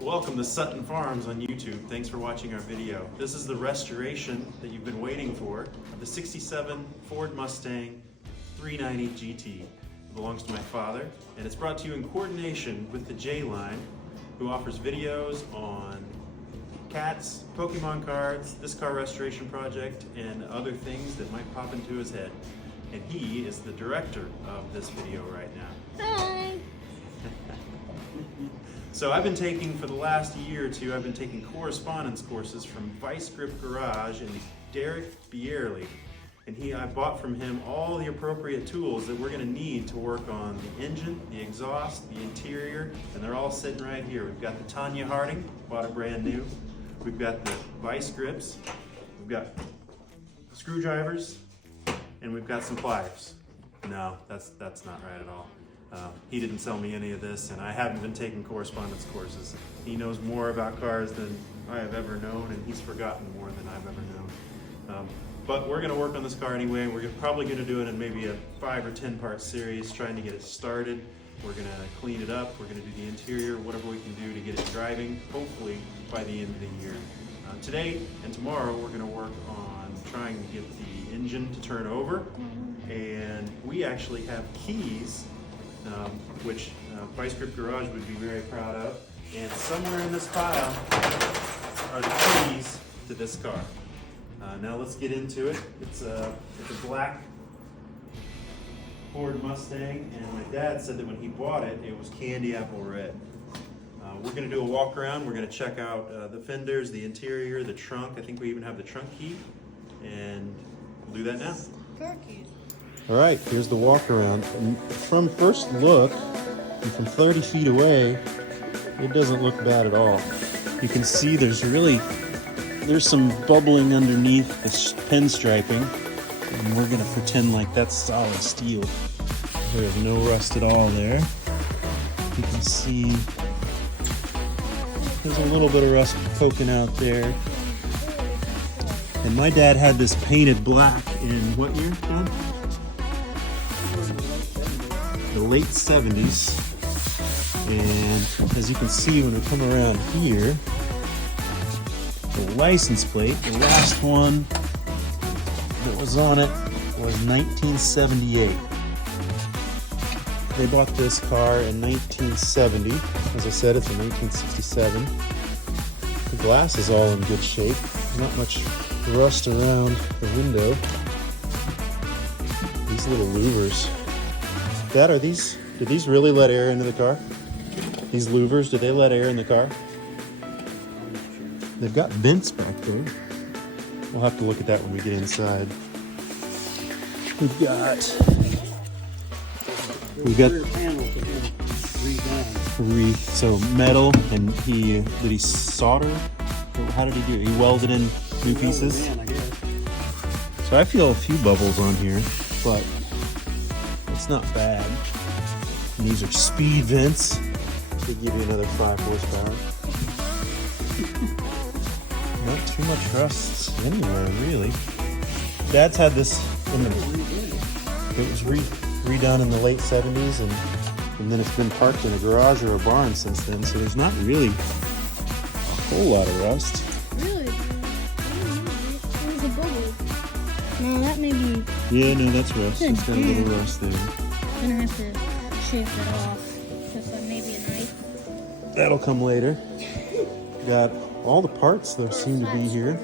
Welcome to Sutton Farms on YouTube. Thanks for watching our video. This is the restoration that you've been waiting for of the 67 Ford Mustang 390 GT. It belongs to my father, and it's brought to you in coordination with the J-Line, who offers videos on cats, Pokemon cards, this car restoration project, and other things that might pop into his head. And he is the director of this video right now. Hi! So I've been taking, for the last year or two, I've been taking correspondence courses from Vice Grip Garage and Derek Bierley. And I bought from him all the appropriate tools that we're gonna need to work on the engine, the exhaust, the interior, and they're all sitting right here. We've got the Tanya Harding, bought it brand new. We've got the Vice Grips, we've got screwdrivers, and we've got some pliers. No, that's not right at all. He didn't sell me any of this, and I haven't been taking correspondence courses. He knows more about cars than I have ever known, and he's forgotten more than I've ever known. But we're gonna work on this car anyway. We're probably gonna do it in maybe a 5 or 10 part series, trying to get it started. We're gonna clean it up, we're gonna do the interior, whatever we can do to get it driving, hopefully by the end of the year. Today and tomorrow, we're gonna work on trying to get the engine to turn over, and we actually have keys which Vice Grip Garage would be very proud of. And somewhere in this pile are the keys to this car. Now let's get into it. It's a black Ford Mustang, and my dad said that when he bought it, it was candy apple red. We're gonna do a walk around. We're gonna check out the fenders, the interior, the trunk. I think we even have the trunk key, and we'll do that now. Car keys. All right, here's the walk around. From first look, and from 30 feet away, it doesn't look bad at all. You can see there's some bubbling underneath the pinstriping, and we're gonna pretend like that's solid steel. There's no rust at all there. You can see there's a little bit of rust poking out there. And my dad had this painted black in what year, John? The late 70s, and as you can see when we come around here, the license plate, the last one that was on it was 1978. They bought this car in 1970. As I said, it's a 1967. The glass is all in good shape, not much rust around the window. These little louvers. Dad, did these really let air into the car? These louvers, did they let air in the car? They've got vents back there. We'll have to look at that when we get inside. We've got so metal, and did he solder? How did he do it? He welded in new pieces? So I feel a few bubbles on here, but it's not bad. And these are speed vents. They give you another 5 horsepower. Not too much rust anywhere, really. Dad's had this it was redone in the late 70s, and then it's been parked in a garage or a barn since then, so there's not really a whole lot of rust. Really? There's a bubble. No, that may be... Yeah, no, that's rust. It's got a little rust there. I'm gonna have to shave it off with maybe a knife. That'll come later. Got all the parts that seem to be here.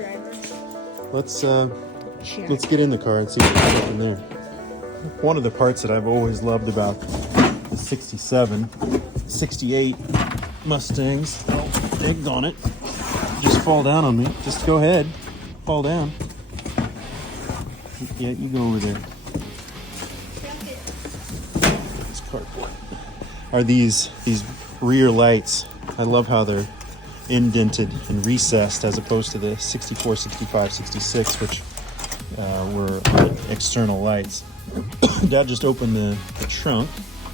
Let's get in the car and see what's in there. One of the parts that I've always loved about the 67, 68 Mustangs, egged on it. Just fall down on me. Just go ahead. Fall down. Yeah, you go over there. This cardboard. Are these rear lights? I love how they're indented and recessed as opposed to the 64, 65, 66, which were external lights. Dad just opened the trunk,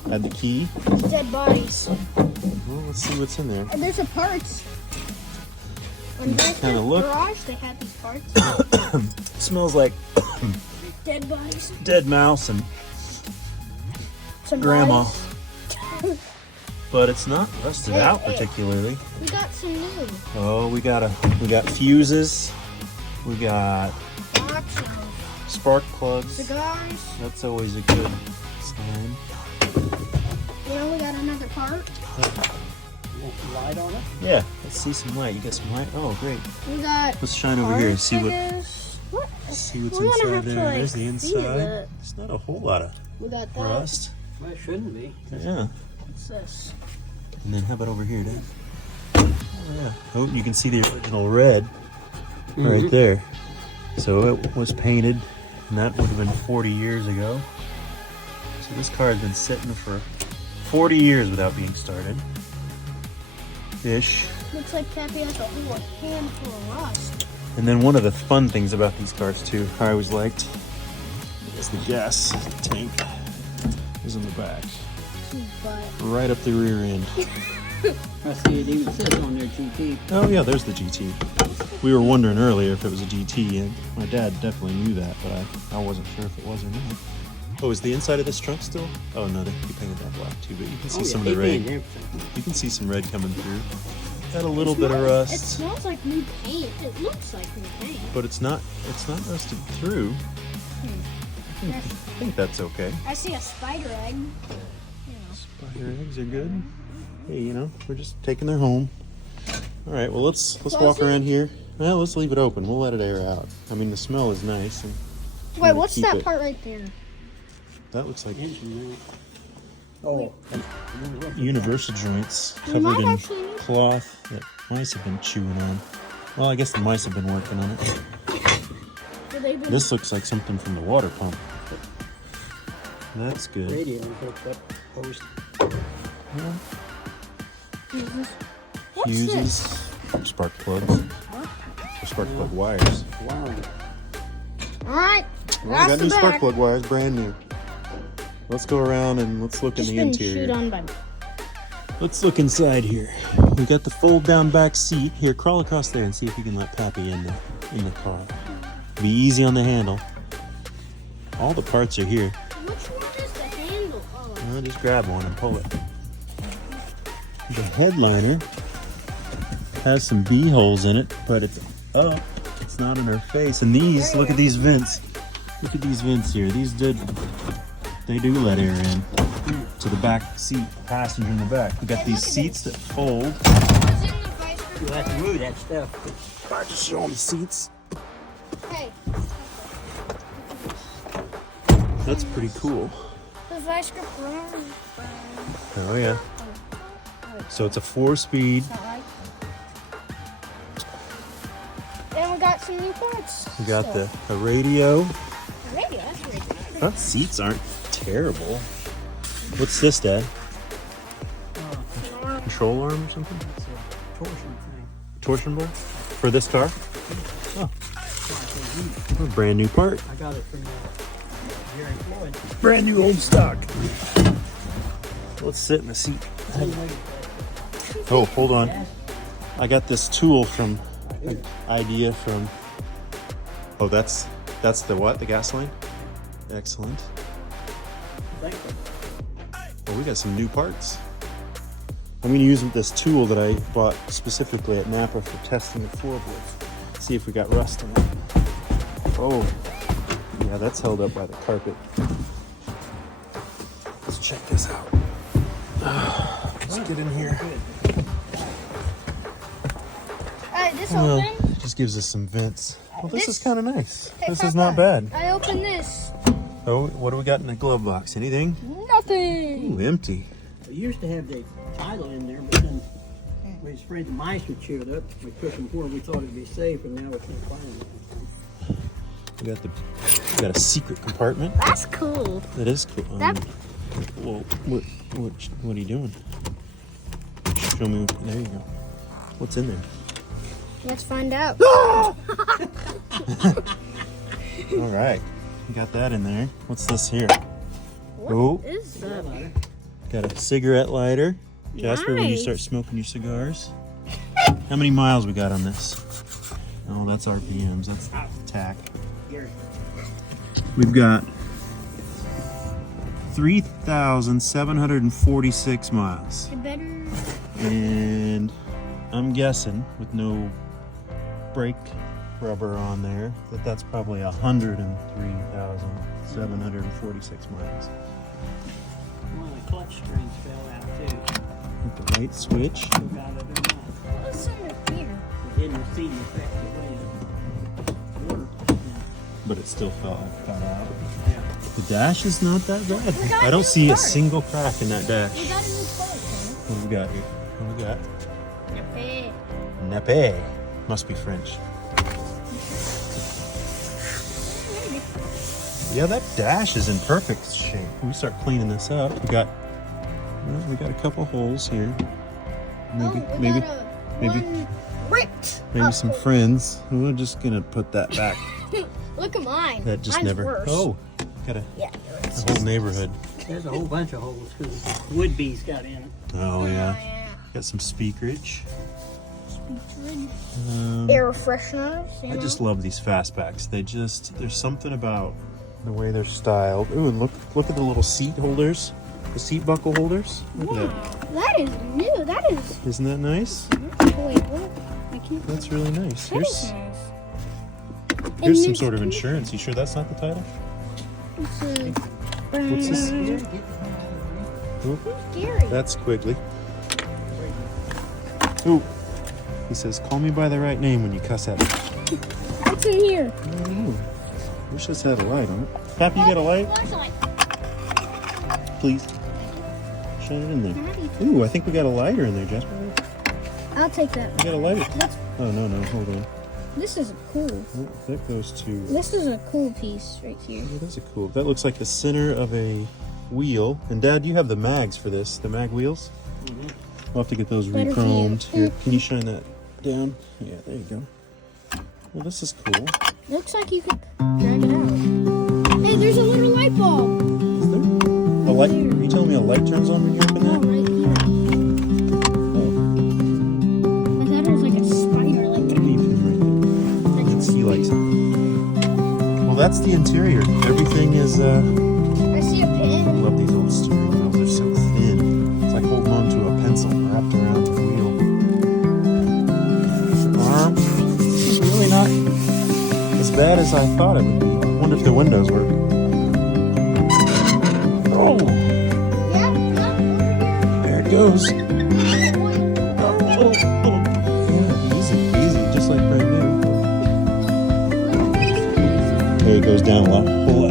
had the key. Dead bodies. Well, let's see what's in there. And there's some parts. When there's Kinda look. garage, they had these parts. Smells like Dead bodies. dead mouse and Some grandma. bodies. but it's not rusted out particularly. We got some new. Oh, we got fuses. We got Box of spark plugs. cigars. That's always a good sign. You know, we got another part. Light on it? Yeah, let's see some light. You got some light? Oh, great. We got. Let's shine over here and see what. What? See what's We're gonna inside have to, there. like, There's the see inside. that. It's not a whole lot of We got that. rust. Well, it shouldn't be. Yeah. What's this? And then how about over here, Dad? Oh, yeah. Oh, you can see the original red right there. So it was painted, and that would have been 40 years ago. So this car has been sitting for 40 years without being started. Ish. Looks like Cappy has a whole handful of rust. And then one of the fun things about these cars too, I always liked, is the gas tank is in the back, But right up the rear end. I see it even says on their GT. Oh yeah, there's the GT. We were wondering earlier if it was a GT, and my dad definitely knew that, but I wasn't sure if it was or not. Oh, is the inside of this trunk still? Oh no, he painted that black too, but you can see some of the red. You can see some red coming through. Got a little bit of it rust, smells like new paint. It looks like new paint. but it's not rusted through. I think that's okay. I see a spider egg. Spider eggs are good. Hey, you know, we're just taking their home. All right, well let's walk around here. Well, let's leave it open. We'll let it air out. I mean, the smell is nice. And Wait, what's keep that it. part right there? That looks like Oh, universal joints We might covered in actually need- cloth that mice have been chewing on. Well, I guess the mice have been working on it. Do they be- This looks like something from the water pump. That's good. radio hooked up post. Fuses. What's Fuses, this? spark plugs, or spark plug wires. Wow. All right. Well, we That's got the new spark back. plug wires, brand new. Let's go around and let's look Just in the been chewed interior. on by. Let's look inside here. We got the fold down back seat. Here, crawl across there and see if you can let Pappy in the car. Be easy on the handle. All the parts are here. Which one is the handle? Oh, Well, just grab one and pull it. The headliner has some bee holes in it, but it's up. It's not in her face. And these, look at these vents. Look at these vents here. They do let air in to the back seat, passenger in the back. We got these seats that fold. what's in the vice grip? You have to move that stuff. I just show them the seats. Hey, That's pretty cool. the vice grip wrong. Oh yeah. So it's a 4-speed. And we got some new parts. We got still. the radio. The radio. That's really good. Front seats aren't terrible. What's this, Dad? Control arm or something? It's a torsion thing. Torsion bar? For this car? Oh, a brand new part. I got it from Jerry Floyd. Brand new old stock. Let's sit in the seat. Oh, hold on. I got this tool from an idea from. Oh, that's the what? The gasoline? Excellent. Oh, we got some new parts. I'm going to use this tool that I bought specifically at Napa for testing the floorboards. See if we got rust in it. Oh, yeah, that's held up by the carpet. Let's check this out. Let's get in here. Alright, this Well, open. it just gives us some vents. Well, this is kind of nice. Hey, This is Papa, not bad. I opened this. Oh, what do we got in the glove box? Anything? Nothing. Ooh, empty. We used to have the title in there, but then we was afraid the mice would chew it up. We took them for it. We thought it'd be safe, and now we can't find it. We got a secret compartment. That's cool. That is cool. That- Well, what are you doing? Show me. There you go. What's in there? Let's find out. All right, we got that in there. What's this here? Oh, What is that? got a cigarette lighter. Jasper, when you Nice. start smoking your cigars. How many miles we got on this? Oh, that's RPMs. That's tack. Gary. We've got 3,746 miles. It better. And I'm guessing, with no brake rubber on there, that that's probably 103,746 miles. One of the clutch springs fell out too. Hit the right switch. Got it or not. What's under here? We didn't see the effect of when it worked. But it still fell out. Yeah. The dash is not that bad. We got I don't new see a parts. single crack in that We dash. got a new part, What do we got here? What do we got? Connor. Nappe. Must be French. Yeah, that dash is in perfect shape. We start cleaning this up. We got a couple holes here. Maybe One ripped. maybe some friends. We're just gonna put that back. Look at mine. That just Mine's never. Worse. Oh, got a Yeah. whole neighborhood. There's a whole bunch of holes because wood bees got in it. Oh yeah, got some speakerage. Air fresheners. I just love these fastbacks. There's something about the way they're styled. Ooh, and look at the little seat holders, the seat buckle holders. Look at that. That is new. That is. Isn't that nice? Wait, what? I can't. That's really nice. That is Here's nice. here's And some this- sort of insurance. You sure that's not the title? This is. What's this? Ooh, Scary. that's Quigley. Ooh, he says, "Call me by the right name when you cuss at me." What's in here? Ooh, wish this had a light on it. Pappy, you got a light? Flashlight. Please. Shine it in there. Ooh, I think we got a lighter in there, Jasper. I'll take that. We got a lighter. That's, Oh, no, hold on. this is cool. Oh, that goes to... This is a cool piece right here. Oh, that's a cool... That looks like the center of a wheel. And Dad, you have the mags for this, the mag wheels? Mm-hmm. We'll have to get those Better for re-chromed. you. Here, can you shine that down? Yeah, there you go. Well, this is cool. Looks like you could drag it out. Hey, there's a little light bulb. Is there? A light? Are you telling me a light turns on when you open Oh, that? right here. I thought it was like a spider. Like Leave him right there. He likes it. Well, that's the interior. Everything is, I see a I pin. love these old steering wheels. They're so thin. It's like holding on to a pencil wrapped around the wheel. Arm. It's really not as bad as I thought it would be. I wonder if the windows work. Oh, Yeah. there it goes. Yeah. Yeah, easy, just like brand new. There it goes down a lot. Pull up.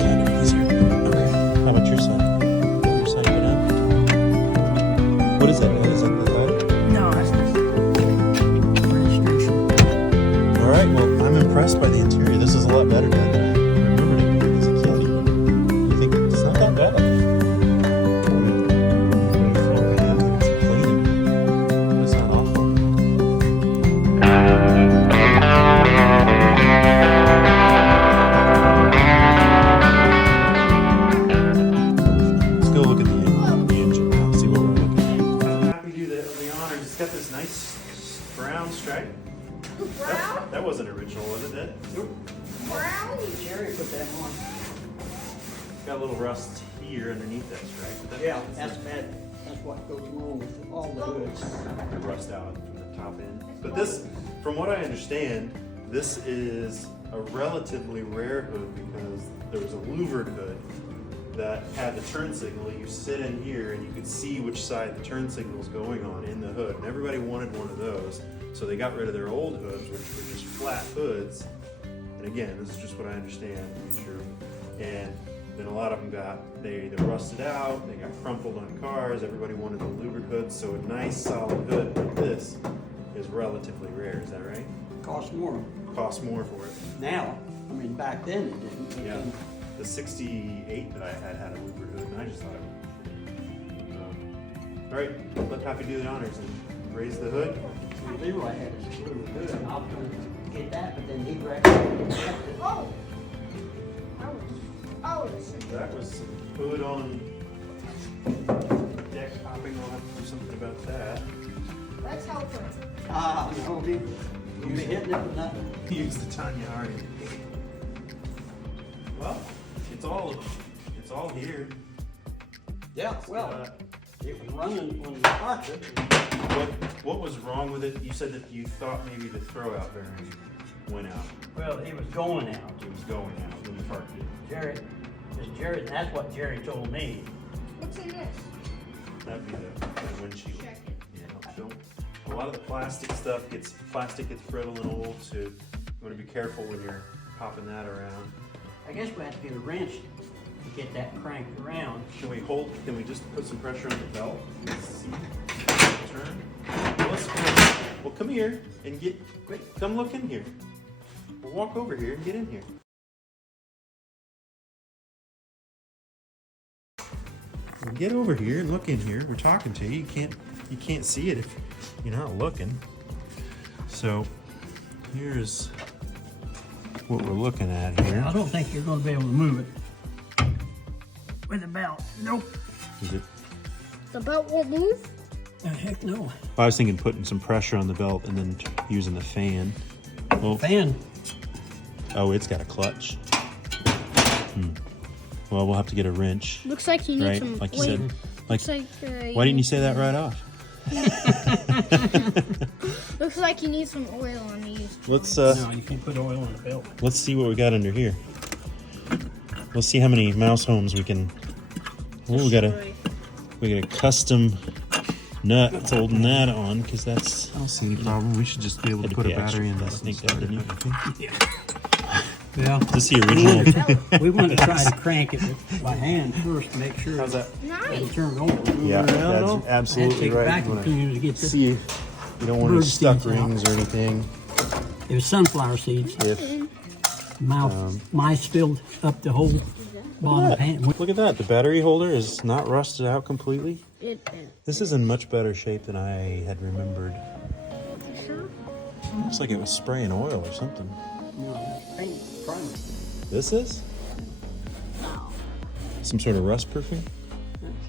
Kind of easier. Okay. How about your side? Your side go down? What is that? Is that the tire? No, that's just registration. All right. Well, I'm impressed by the interior. This is a lot better than I remembered it being as a kid. You think it's not that bad? It's clean. It's not awful. Let's go look at the engine now. See what we're looking at. Happy to do the honors. It's got this nice brown stripe. Brown? That wasn't original, was it? Ed? Brown? Jerry put that on. Got a little rust here underneath that stripe. But that- Yeah, that's bad. That's what goes wrong with all the hoods. The rust out from the top end. But this, from what I understand, this is a relatively rare hood because there was a louvered hood that had the turn signal. You sit in here and you could see which side the turn signal is going on in the hood. And everybody wanted one of those. So they got rid of their old hoods, which were just flat hoods. And again, this is just what I understand to be true. And then a lot of them they either rusted out, they got crumpled on cars. Everybody wanted the louvered hood. So a nice solid hood like this is relatively rare. Is that right? Costs more. Costs more for it. Now, I mean, back then it didn't. Yeah. The 68 that I had a louvered hood, and I just thought it would. All right, let Pappy do the honors and raise the hood. Leroy had a screw hood, and I was gonna get that, but then he wrecked it. Oh. Oh, That was some hood on deck hopping. I'll have to do something about that. let's help her. Ah, no, you'll be hitting it with nothing. Use the Tanya Harding. Well, it's all It's all here. Yeah, well, Uh, it was running when we parked it. what was wrong with it? You said that you thought maybe the throwout bearing went out. Well, it was going out. It was going out when you parked it. Jerry, that's what Jerry told me. What's in this? That'd be the windshield. Check it. Yeah, don't. A lot of the plastic gets brittle and old, so you want to be careful when you're popping that around. I guess we have to get a wrench to get that cranked around. Can we just put some pressure on the belt? Let's see. Turn. Well, come here and come look in here. We'll walk over here and get in here. Well, get over here and look in here. We're talking to you. You can't see it if you're not looking. So here's what we're looking at here. I don't think you're going to be able to move it with the belt. Nope. Is it? The belt won't move? Heck no. I was thinking putting some pressure on the belt and then using the fan. Well, Fan. oh, it's got a clutch. Well, we'll have to get a wrench, Looks like you need right? some Like you oil. said. Like, Looks like, why didn't you say that right off? Looks like you need some oil on these. Let's No, you can't put oil on the belt. let's see what we got under here. We'll see how many mouse homes we can. Oh, we got a custom nut that's holding that on because that's. I don't see any problem. We should just be able to put a battery in this. I think that, didn't you? Well, Is this the original? we want to try to crank it by hand first to make sure How's that? it'll Nice. turn over. Yeah, That's that's absolutely take right. vacuum You wanna cleaner to get this. see if you don't want any Bird stuck seeds out. rings or anything. There's sunflower seeds. If Mice filled up the whole bottom pan. Look at that. The battery holder is not rusted out completely. It, This is in much better shape than I had remembered. for sure. Looks like it was spraying oil or something. No, paint primer. This is? Some sort of rust proofing?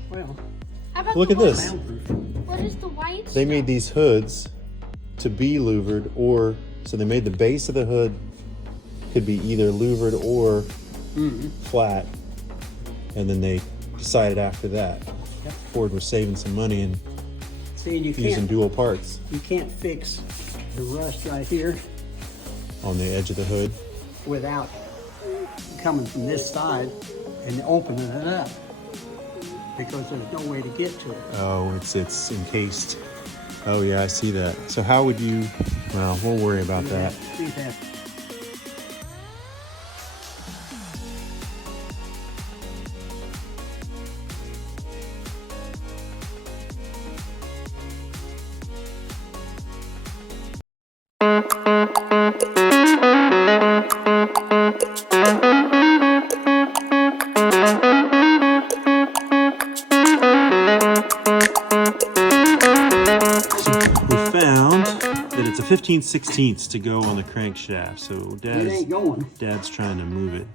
Well, How about Look the at this. soundproof. What is the white? They made these hoods to be louvered, or so they made the base of the hood could be either louvered or flat, and then they decided after that Yep. Ford was saving some money and See, you using can't, dual parts you can't fix the rust right here on the edge of the hood. without coming from this side and opening it up, because there's no way to get to it. Oh, it's encased. Oh yeah, I see that. So how would you? Well, we'll worry about that. You'd have- We found that it's a 15/16 to go on the crankshaft. So It ain't going. Dad's trying to move it.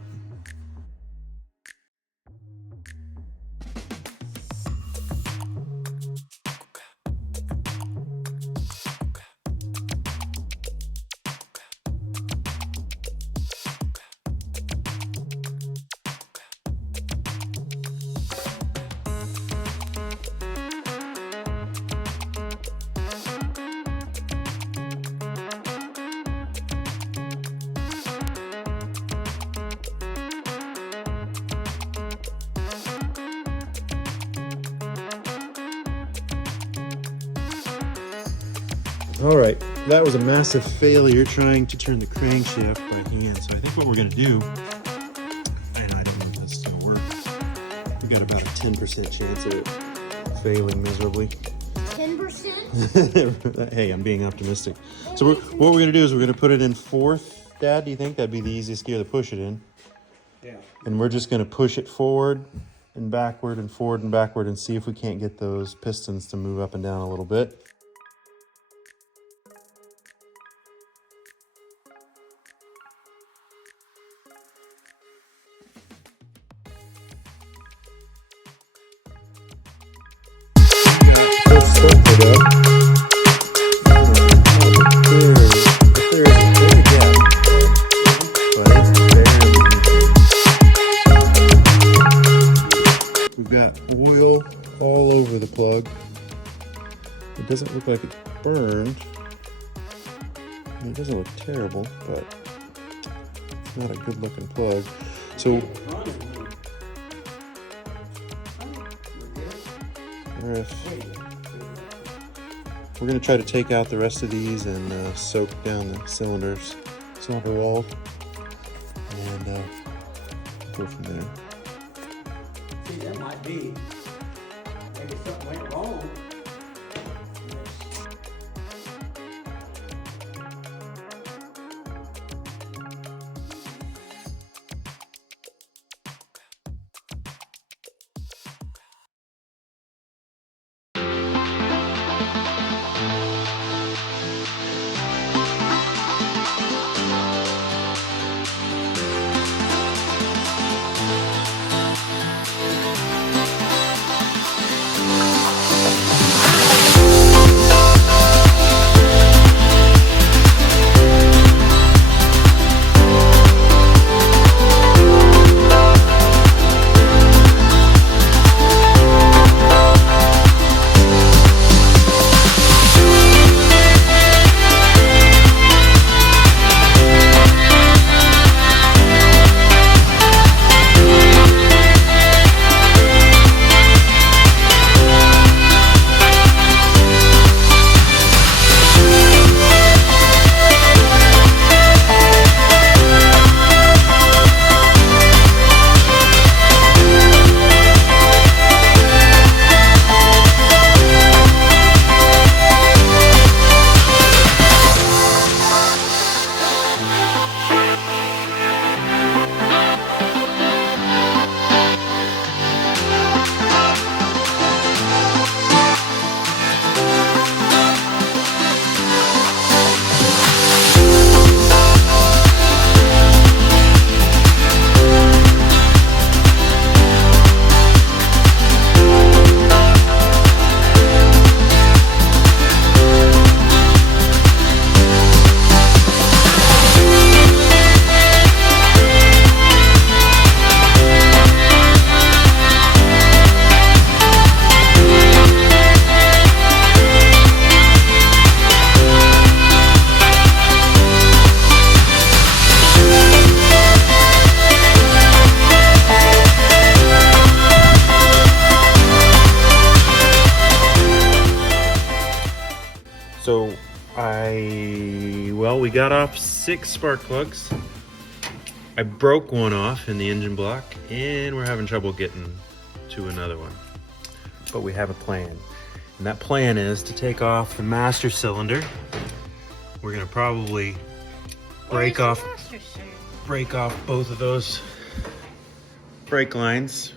All right, that was a massive failure trying to turn the crankshaft by hand. So I think what we're gonna do, and I don't know if this is gonna work. We got about a 10% chance of it failing miserably. 10%? Hey, I'm being optimistic. So what we're gonna do is we're gonna put it in fourth. Dad, do you think that'd be the easiest gear to push it in? Yeah. And we're just gonna push it forward and backward and forward and backward and see if we can't get those pistons to move up and down a little bit. oil all over the plug. It doesn't look like it's burned. It doesn't look terrible, but it's not a good looking plug. So we're going to try to take out the rest of these and soak down the cylinder wall and go from there. See, that might be, maybe something went wrong. So we got off 6 spark plugs. I broke one off in the engine block and we're having trouble getting to another one. But we have a plan. And that plan is to take off the master cylinder. We're gonna probably break off both of those brake lines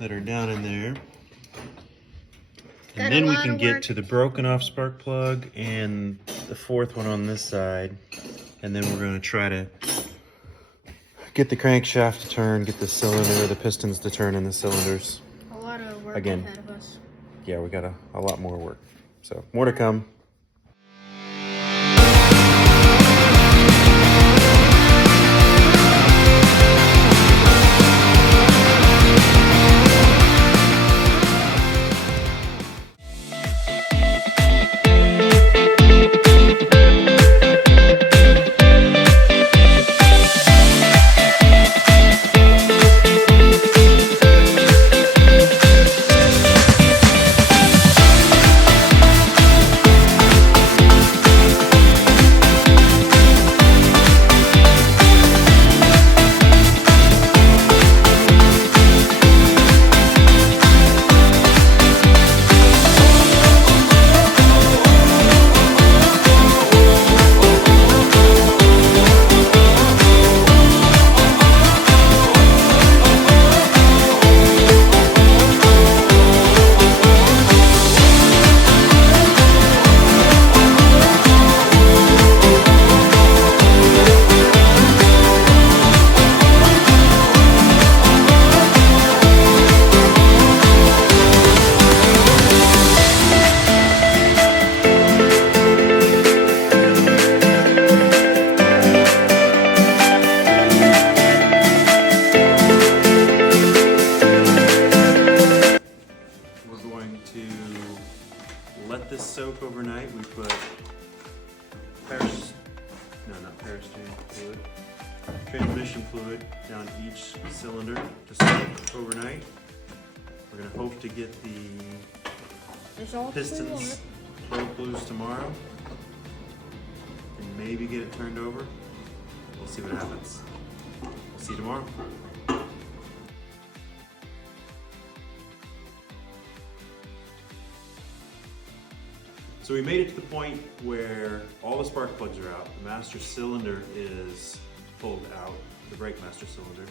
that are down in there. And then we can get to the broken off spark plug and the 4th one on this side. And then we're going to try to get the crankshaft to turn, get the cylinder, the pistons to turn in the cylinders. A lot of work Again. ahead of us. Yeah, we got a lot more work. So more to come. this soak overnight. We put transmission fluid down each cylinder to soak overnight. We're gonna hope to get the There's all pistons broke loose tomorrow and maybe get it turned over. We'll see what happens. See you tomorrow. So we made it to the point where all the spark plugs are out. The master cylinder is pulled out, the brake master cylinder.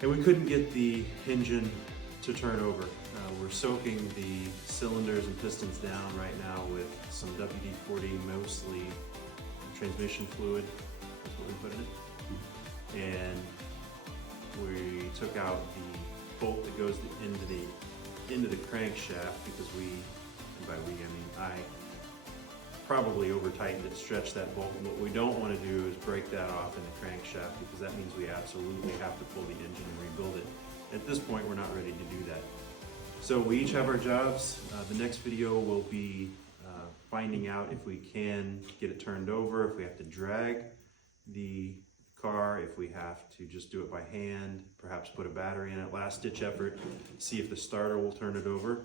And we couldn't get the engine to turn over. We're soaking the cylinders and pistons down right now with some WD-40, mostly transmission fluid. That's what we put in it. And we took out the bolt that goes into the crankshaft because and by we I mean I probably over tightened it, stretched that bolt. And what we don't want to do is break that off in the crankshaft because that means we absolutely have to pull the engine and rebuild it. At this point, we're not ready to do that. So we each have our jobs. The next video will be finding out if we can get it turned over, if we have to drag the car, if we have to just do it by hand, perhaps put a battery in it, last ditch effort, see if the starter will turn it over.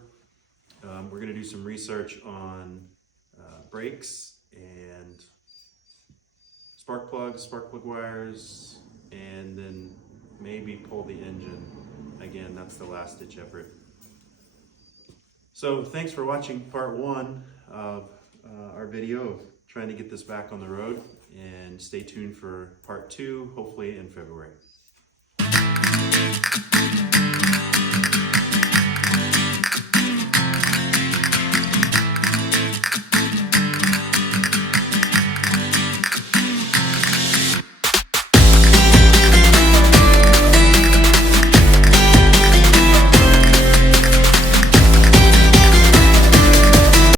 We're gonna do some research on brakes and spark plug wires, and then maybe pull the engine. Again, that's the last ditch effort. So thanks for watching part 1 of our video of trying to get this back on the road, and stay tuned for part 2, hopefully in February.